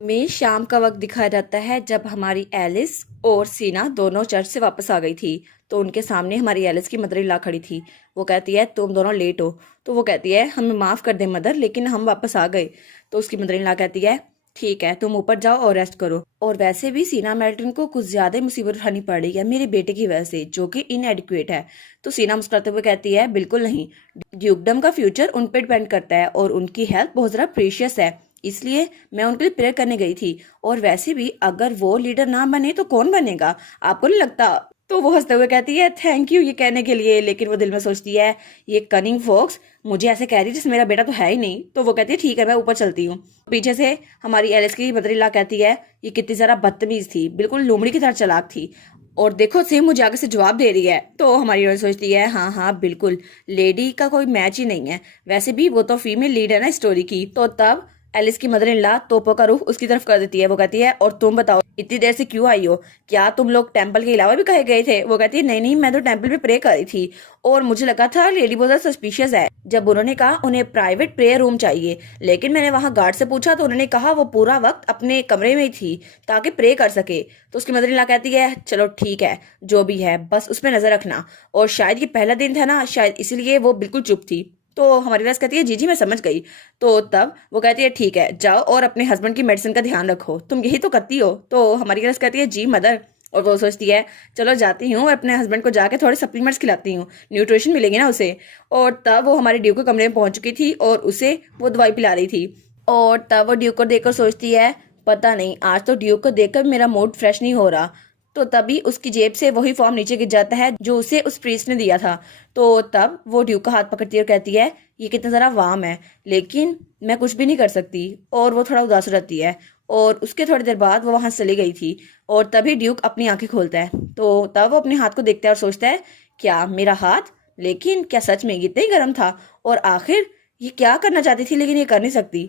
में शाम का वक्त दिखाया जाता है जब हमारी एलिस और सीना दोनों चर्च से वापस आ गई थी। तो उनके सामने हमारी एलिस की मदर इन लॉ खड़ी थी। वो कहती है तुम दोनों लेट हो। तो वो कहती है हमें माफ़ कर दे मदर, लेकिन हम वापस आ गए। तो उसकी मदर इन लॉ कहती है ठीक है, तुम ऊपर जाओ और रेस्ट करो। और वैसे भी सीना मेल्टन को कुछ ज्यादा ही मुसीबत उठानी पड़ रही है मेरे बेटे की वजह से, जो कि इनएडिक्वेट है। तो सीना मुस्कुराते हुए कहती है बिल्कुल नहीं, ड्यूकडम का फ्यूचर उन पर डिपेंड करता है और उनकी हेल्थ बहुत ज़्यादा प्रीशियस है, इसलिए मैं उनके लिए प्रेयर करने गई थी। और वैसे भी अगर वो लीडर ना बने तो कौन बनेगा, आपको नहीं लगता? तो वो हंसते हुए कहती है थैंक यू ये कहने के लिए, लेकिन वो दिल में सोचती है ये कनिंग फोक्स मुझे ऐसे कह रही है जैसे मेरा बेटा तो है ही नहीं। तो वो कहती है ठीक है मैं ऊपर चलती हूँ। पीछे से हमारी एलिस की मदर इन लॉ कहती है ये कितनी जरा बदतमीज थी, बिल्कुल लोमड़ी की तरह चालाक थी, और देखो सेम मुझे आगे से जवाब दे रही है। तो हमारी हीरोइन सोचती है हाँ हाँ बिल्कुल, लेडी का कोई मैच ही नहीं है, वैसे भी वो तो फीमेल लीड है ना स्टोरी की। तो तब एलिस की मदर इन लॉ तोपो का रुख उसकी तरफ कर देती है। वो कहती है और तुम बताओ इतनी देर से क्यों आई हो, क्या तुम लोग टेंपल के अलावा भी कहे गए थे? वो कहती है नहीं नहीं, मैं तो टेंपल में प्रे कर रही थी और मुझे लगा था लेडी बहुत ज्यादा सस्पिशियस है। जब उन्होंने कहा उन्हें प्राइवेट प्रेयर रूम चाहिए, लेकिन मैंने वहां गार्ड से पूछा तो उन्होंने कहा वो पूरा वक्त अपने कमरे में ही थी ताकि प्रे कर सके। तो उसकी मदर इन लॉ कहती है चलो ठीक है जो भी है, बस उस पर नजर रखना। और शायद ये पहला दिन था ना, शायद इसीलिए वो बिल्कुल चुप थी। तो हमारी नर्स कहती है जी जी मैं समझ गई। तो तब वो कहती है ठीक है जाओ और अपने हस्बैंड की मेडिसिन का ध्यान रखो, तुम यही तो करती हो। तो हमारी नर्स कहती है जी मदर। और वो सोचती है चलो जाती हूँ और अपने हस्बैंड को जाके थोड़े सप्लीमेंट्स खिलाती हूँ, न्यूट्रिशन मिलेगी ना उसे। और तब वो हमारे ड्यू के कमरे में पहुंच चुकी थी और उसे वो दवाई पिला रही थी। और तब वो ड्यूक को देखकर सोचती है पता नहीं आज तो ड्यूक को देखकर मेरा मूड फ्रेश नहीं हो रहा। तो तभी उसकी जेब से वही फॉर्म नीचे गिर जाता है जो उसे उस प्रीस्ट ने दिया था। तो तब वो ड्यूक का हाथ पकड़ती है और कहती है ये कितना ज़रा वार्म है, लेकिन मैं कुछ भी नहीं कर सकती। और वो थोड़ा उदास हो जाती है और उसके थोड़ी देर बाद वो वहां से चली गई थी। और तभी ड्यूक अपनी आंखें खोलता है। तो तब वो अपने हाथ को देखता है और सोचता है क्या मेरा हाथ, लेकिन क्या सच में इतना ही गर्म था? और आखिर ये क्या करना चाहती थी लेकिन ये कर नहीं सकती।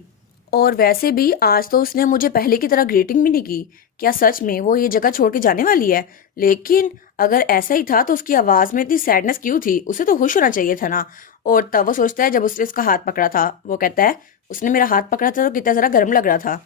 और वैसे भी आज तो उसने मुझे पहले की तरह ग्रीटिंग भी नहीं की, क्या सच में वो ये जगह छोड़ के जाने वाली है? लेकिन अगर ऐसा ही था तो उसकी आवाज में इतनी सैडनेस क्यों थी, उसे तो खुश होना चाहिए था ना। और तब वो सोचता है जब उसने उसका हाथ पकड़ा था, वो कहता है उसने मेरा हाथ पकड़ा था तो कितना जरा गर्म लग रहा था।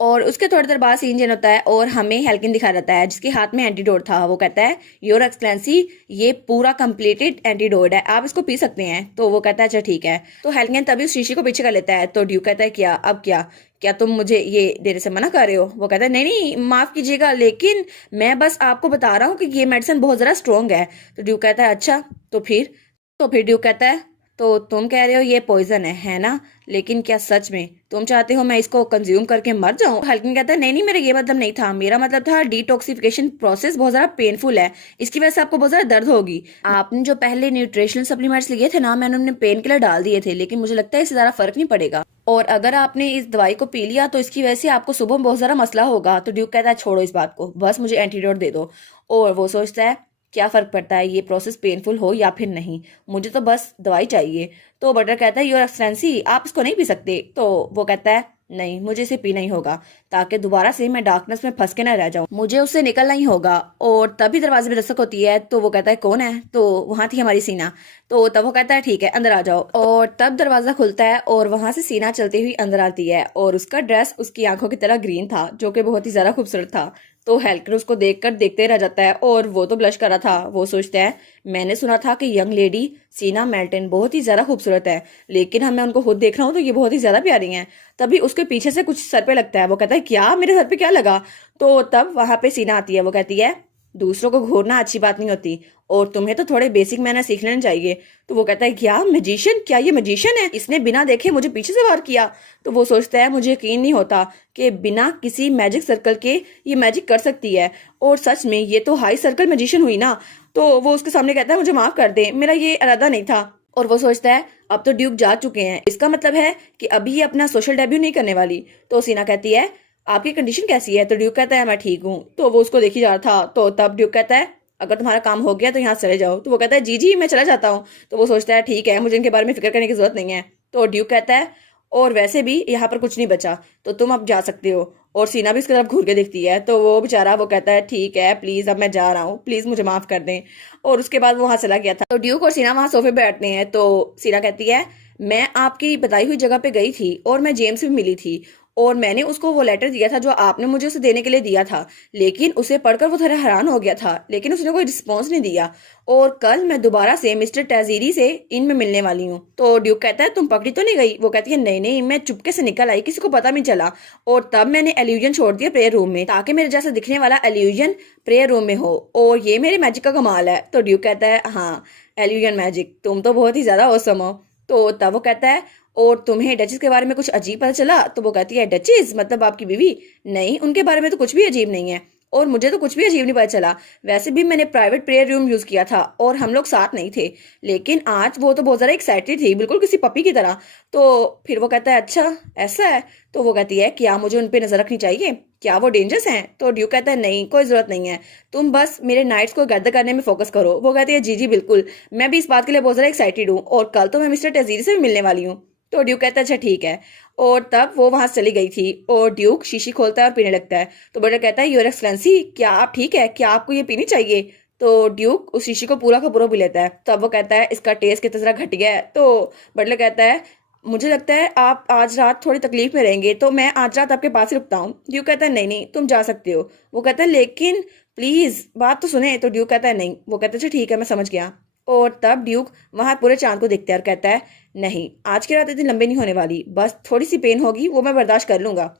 और उसके थोड़ी देर बाद सीन चेंज होता है और हमें हेल्किन दिखाया जाता है जिसके हाथ में एंटीडोट था। वो कहता है योर एक्सलेंसी ये पूरा कंप्लीटेड एंटीडोट है, आप इसको पी सकते हैं। तो वो कहता है अच्छा ठीक है। तो हेल्किन तभी उस शीशी को पीछे कर लेता है। तो ड्यू कहता है क्या अब क्या, क्या तुम मुझे ये देने से मना कर रहे हो? वो कहता है नहीं नहीं माफ कीजिएगा, लेकिन मैं बस आपको बता रहा हूँ कि ये मेडिसिन बहुत जरा स्ट्रॉन्ग है। तो ड्यू कहता है अच्छा तो फिर ड्यू कहता है तो तुम कह रहे हो ये पॉइजन है ना, लेकिन क्या सच में तुम चाहते हो मैं इसको कंज्यूम करके मर जाऊं? हल्किन कहता है नहीं नहीं मेरा ये मतलब नहीं था, मेरा मतलब था डिटॉक्सिफिकेशन प्रोसेस बहुत ज्यादा पेनफुल है, इसकी वजह से आपको बहुत ज्यादा दर्द होगी। आपने जो पहले न्यूट्रिशनल सप्लीमेंट्स लिए थे ना, मैंने उनमें पेन किलर डाल दिए थे, लेकिन मुझे लगता है इससे ज्यादा फर्क नहीं पड़ेगा। और अगर आपने इस दवाई को पी लिया तो इसकी वजह से आपको सुबह में बहुत ज्यादा मसला होगा। तो ड्यूक कहता है छोड़ो इस बात को, बस मुझे एंटीडोट दे दो। और वो सोचता है क्या फर्क पड़ता है ये प्रोसेस पेनफुल हो या फिर नहीं, मुझे तो बस दवाई चाहिए। तो बटर कहता है योर एक्सलेंसी आप इसको नहीं पी सकते। तो वो कहता है नहीं मुझे इसे पीना ही होगा, ताकि दोबारा से मैं डार्कनेस में फंस के ना रह जाऊं, मुझे उससे निकलना ही होगा। और तभी दरवाजे में दस्तक होती है। तो वो कहता है कौन है? तो वहां थी हमारी सीना। तो तब वो कहता है ठीक है अंदर आ जाओ। और तब दरवाजा खुलता है और वहां से सीना चलती हुई अंदर आती है और उसका ड्रेस उसकी आंखों की तरह ग्रीन था, जो कि बहुत ही ज्यादा खूबसूरत था। तो हेल्कर उसको देखकर देखते रह जाता है और वो तो ब्लश कर रहा था। वो सोचता है मैंने सुना था कि यंग लेडी सीना मेल्टन बहुत ही ज्यादा खूबसूरत है, लेकिन मैं उनको खुद देख रहा हूँ तो ये बहुत ही ज्यादा प्यारी हैं। तभी उसके पीछे से कुछ सर पे लगता है। वो कहता है क्या मेरे सर पे क्या लगा? तो तब वहां पे सीना आती है। वो कहती है दूसरों को घूरना अच्छी बात नहीं होती और तुम्हें तो थोड़े बेसिक मैनर सीख लेने चाहिए। तो वो कहता है क्या मैजिशियन, क्या ये मैजिशियन है? इसने बिना देखे मुझे पीछे से वार किया। तो वो सोचता है मुझे यकीन नहीं होता कि बिना किसी मैजिक सर्कल के ये मैजिक कर सकती है, और सच में ये तो हाई सर्कल मैजिशियन हुई ना। तो वो उसके सामने कहता है मुझे माफ कर दे, मेरा ये इरादा नहीं था। और वो सोचता है अब तो ड्यूक जा चुके हैं, इसका मतलब है कि अभी ये अपना सोशल डेब्यू नहीं करने वाली। तो सीना कहती है आपकी कंडीशन कैसी है? तो ड्यूक कहता है मैं ठीक हूँ। तो वो उसको देखी जा रहा था। तो तब ड्यूक कहता है अगर तुम्हारा काम हो गया तो यहाँ से चले जाओ। तो वो कहता है जी जी मैं चला जाता हूँ। तो वो सोचता है ठीक है मुझे इनके बारे में फिक्र करने की जरूरत नहीं है। तो ड्यूक कहता है और वैसे भी यहाँ पर कुछ नहीं बचा तो तुम अब जा सकते हो। और सीना भी उसकी तरफ घूर के देखती है। तो वो बेचारा वो कहता है ठीक है प्लीज अब मैं जा रहा हूँ, प्लीज मुझे माफ कर दें। और उसके बाद वो वहां चला गया था। तो ड्यूक और सीना वहां सोफे पे बैठते हैं। तो सीना कहती है मैं आपकी बताई हुई जगह पे गई थी और मैं जेम्स भी मिली थी और मैंने उसको वो लेटर दिया था जो आपने मुझे उसे देने के लिए दिया था, लेकिन उसे पढ़कर वो थोड़ा हैरान हो गया था, लेकिन उसने कोई रिस्पॉन्स नहीं दिया। और कल मैं दोबारा से मिस्टर टैजीरी से इनमें मिलने वाली हूँ। तो ड्यूक कहता है तुम पकड़ी तो नहीं गई? वो कहती है नहीं नहीं, मैं चुपके से निकल आई, किसी को पता नहीं चला, और तब मैंने एल्यूजन छोड़ दिया प्रेयर रूम में, ताकि मेरे जैसा दिखने वाला एल्यूजन प्रेयर रूम में हो, और ये मेरे मैजिक का कमाल है। तो ड्यूक कहता है हाँ, एल्यूजन मैजिक, तुम तो बहुत ही ज्यादा औसम हो। तो तब वो कहता है और तुम्हें डचेस के बारे में कुछ अजीब पता चला? तो वो कहती है डचेस मतलब आपकी बीवी? नहीं, उनके बारे में तो कुछ भी अजीब नहीं है, और मुझे तो कुछ भी अजीब नहीं पता चला। वैसे भी मैंने प्राइवेट प्रेयर रूम यूज किया था और हम लोग साथ नहीं थे, लेकिन आज वो तो बहुत ज्यादा एक्साइटेड थी, बिल्कुल किसी पपी की तरह। तो फिर वो कहता है अच्छा ऐसा है? तो वो कहती है क्या मुझे उन पे नजर रखनी चाहिए? क्या वो डेंजरस हैं? तो ड्यू कहता है नहीं, कोई जरूरत नहीं है, तुम बस मेरे नाइट्स को गैदर करने में फोकस करो। वो कहती है जी जी बिल्कुल, मैं भी इस बात के लिए बहुत ज्यादा एक्साइटेड हूँ, और कल तो मैं मिस्टर टजीरी से भी मिलने वाली हूँ। तो ड्यूक कहता है अच्छा ठीक है, और तब वो वहां से चली गई थी, और ड्यूक शीशी खोलता है और पीने लगता है। तो बटलर कहता है योर एक्सलेंसी, क्या आप ठीक है? क्या आपको ये पीनी चाहिए? तो ड्यूक उस शीशी को पूरा का पूरा पी लेता है। तब वो कहता है इसका टेस्ट कितना जरा घटिया है। तो बटलर कहता है मुझे लगता है आप आज रात थोड़ी तकलीफ में रहेंगे, तो मैं आज रात आपके पास ही रुकता हूँ। ड्यूक कहता है नहीं नहीं, तुम जा सकते हो। वो कहता है लेकिन प्लीज बात तो सुने। तो ड्यूक कहता है नहीं। वो कहता है अच्छा ठीक है, मैं समझ गया। और तब ड्यूक वहां पूरे चांद को देखता है और कहता है नहीं, आज की रात इतनी लंबी नहीं होने वाली, बस थोड़ी सी पेन होगी, वो मैं बर्दाश्त कर लूंगा।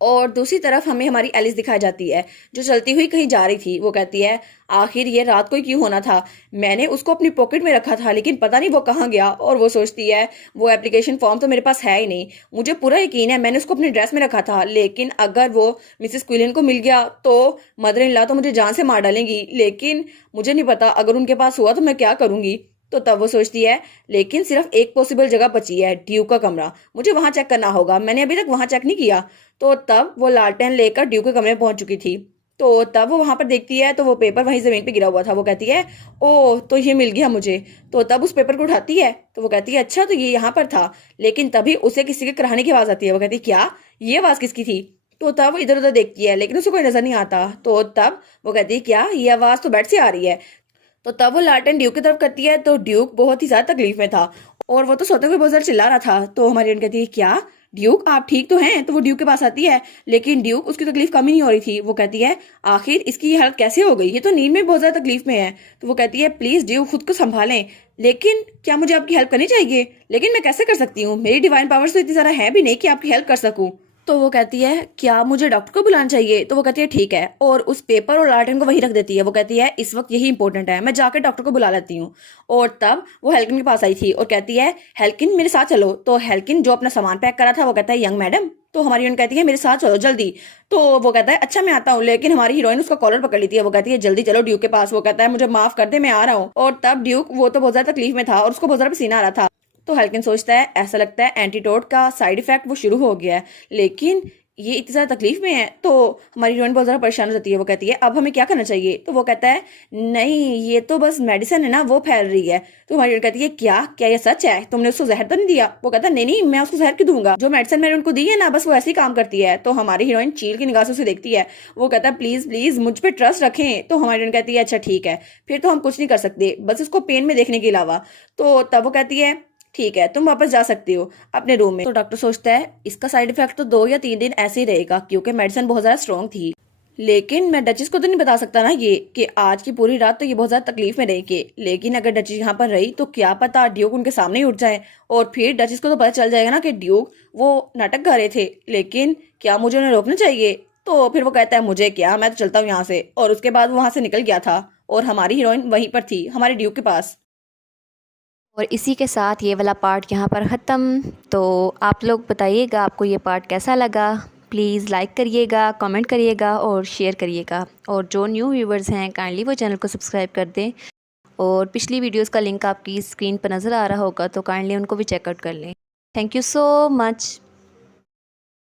और दूसरी तरफ हमें हमारी एलिस दिखाई जाती है जो चलती हुई कहीं जा रही थी। वो कहती है आखिर ये रात को ही क्यों होना था? मैंने उसको अपनी पॉकेट में रखा था, लेकिन पता नहीं वो कहाँ गया। और वो सोचती है वो एप्लीकेशन फॉर्म तो मेरे पास है ही नहीं, मुझे पूरा यकीन है मैंने उसको अपनी ड्रेस में रखा था, लेकिन अगर वो मिसेस क्विलिन को मिल गया तो मदर इन लॉ तो मुझे जान से मार डालेंगी, लेकिन मुझे नहीं पता अगर उनके पास हुआ तो मैं क्या करूंगी। तो तब वो सोचती है लेकिन सिर्फ एक पॉसिबल जगह बची है, ड्यू का कमरा, मुझे वहां चेक करना होगा, मैंने अभी तक वहां चेक नहीं किया। तो तब वो लालटेन लेकर ड्यू के कमरे में पहुंच चुकी थी। तो तब वो वहां पर देखती है तो वो पेपर वहीं जमीन पे गिरा हुआ था। वो कहती है ओह, तो ये मिल गया मुझे। तो तब उस पेपर को उठाती है तो वो कहती है अच्छा तो ये यहाँ पर था, लेकिन तभी उसे किसी के कराने की आवाज आती है। वो कहती है क्या, ये आवाज किसकी थी? तो तब वो इधर उधर देखती है, लेकिन उसे कोई नजर नहीं आता। तो तब वो कहती है क्या, ये आवाज तो बेड से आ रही है। तो तब वो लालटेन ड्यूक की तरफ करती है तो ड्यूक बहुत ही ज्यादा तकलीफ में था, और वो तो सोते हुए बहुत ज्यादा चिल्ला रहा था। तो हमारी कहती है क्या ड्यूक आप ठीक तो हैं? तो वो ड्यूक के पास आती है, लेकिन ड्यूक उसकी तकलीफ कम ही नहीं हो रही थी। वो कहती है आखिर इसकी ये हालत कैसे हो गई, ये तो नींद में बहुत ज्यादा तकलीफ में है। तो वो कहती है प्लीज ड्यूक खुद को संभालें, लेकिन क्या मुझे आपकी हेल्प करनी चाहिए? लेकिन मैं कैसे कर सकती हूँ, मेरी डिवाइन पावर्स तो इतनी ज्यादा है भी नहीं कि आपकी हेल्प कर सकूं। तो वो कहती है क्या मुझे डॉक्टर को बुलाना चाहिए? तो वो कहती है ठीक है, और उस पेपर और लालटेन को वहीं रख देती है। वो कहती है इस वक्त यही इंपॉर्टेंट है, मैं जाकर डॉक्टर को बुला लेती हूँ। और तब वो हेल्किन के पास आई थी और कहती है हेल्किन मेरे साथ चलो। तो हेल्किन जो अपना सामान पैक करा था वो कहता है यंग मैडम। तो हमारी हीरोइन कहती है मेरे साथ चलो जल्दी। तो वो कहता है अच्छा मैं आता हूँ, लेकिन हमारी हीरोइन उसका कॉलर पकड़ लेती है। वो कहती है जल्दी चलो ड्यूक के पास। वो कहता है मुझे माफ कर दे, मैं आ रहा हूँ। और तब ड्यूक वो तो बहुत ज्यादा तकलीफ में था और उसको बहुत ज्यादा पसीना आ रहा था। तो हेल्किन सोचता है ऐसा लगता है एंटीडोट का साइड इफेक्ट वो शुरू हो गया है, लेकिन ये इतनी ज्यादा तकलीफ में है। तो हमारी हीरोइन बहुत ज्यादा परेशान हो जाती है। वो कहती है अब हमें क्या करना चाहिए? तो वो कहता है नहीं, ये तो बस मेडिसिन है ना, वो फैल रही है। तो हमारी हीरोइन कहती है क्या क्या ये सच है? तुमने उसको जहर तो नहीं दिया? वो कहता है नहीं नहीं, मैं उसको जहर क्यों दूंगा, जो मेडिसिन मैंने उनको दी है ना बस वो ऐसे ही काम करती है। तो हमारी हीरोइन चील की निगाह से उसे देखती है। वो कहता है प्लीज प्लीज मुझ पर ट्रस्ट रखें। तो हमारी हीरोइन कहती है अच्छा ठीक है, फिर तो हम कुछ नहीं कर सकते बस उसको पेन में देखने के अलावा। तो तब वो कहती है ठीक है, तुम वापस जा सकती हो अपने रूम में। तो डॉक्टर सोचता है इसका साइड इफेक्ट तो 2 या 3 दिन ऐसे ही रहेगा, क्योंकि मेडिसिन बहुत ज्यादा स्ट्रॉन्ग थी, लेकिन मैं डचिस को तो नहीं बता सकता ना ये कि आज की पूरी रात तो ये बहुत ज्यादा तकलीफ में रहेगी। लेकिन अगर डचिस यहाँ पर रही तो क्या पता ड्यूक उनके सामने ही उठ जाए, और फिर डचिस को तो पता चल जाएगा ना कि ड्यूक वो नाटक कर रहे थे। लेकिन क्या मुझे उन्हें रोकना चाहिए? तो फिर वो कहता है मुझे क्या, मैं तो चलता हूँ यहाँ से। और उसके बाद वो वहां से निकल गया था, और हमारी हीरोइन वहीं पर थी हमारे ड्यूक के पास। और इसी के साथ ये वाला पार्ट यहाँ पर ख़त्म। तो आप लोग बताइएगा आपको ये पार्ट कैसा लगा। प्लीज़ लाइक करिएगा, कमेंट करिएगा और शेयर करिएगा। और जो न्यू व्यूवर्स हैं काइंडली वो चैनल को सब्सक्राइब कर दें। और पिछली वीडियोस का लिंक आपकी स्क्रीन पर नज़र आ रहा होगा, तो काइंडली उनको भी चेकआउट कर लें। Thank you so much.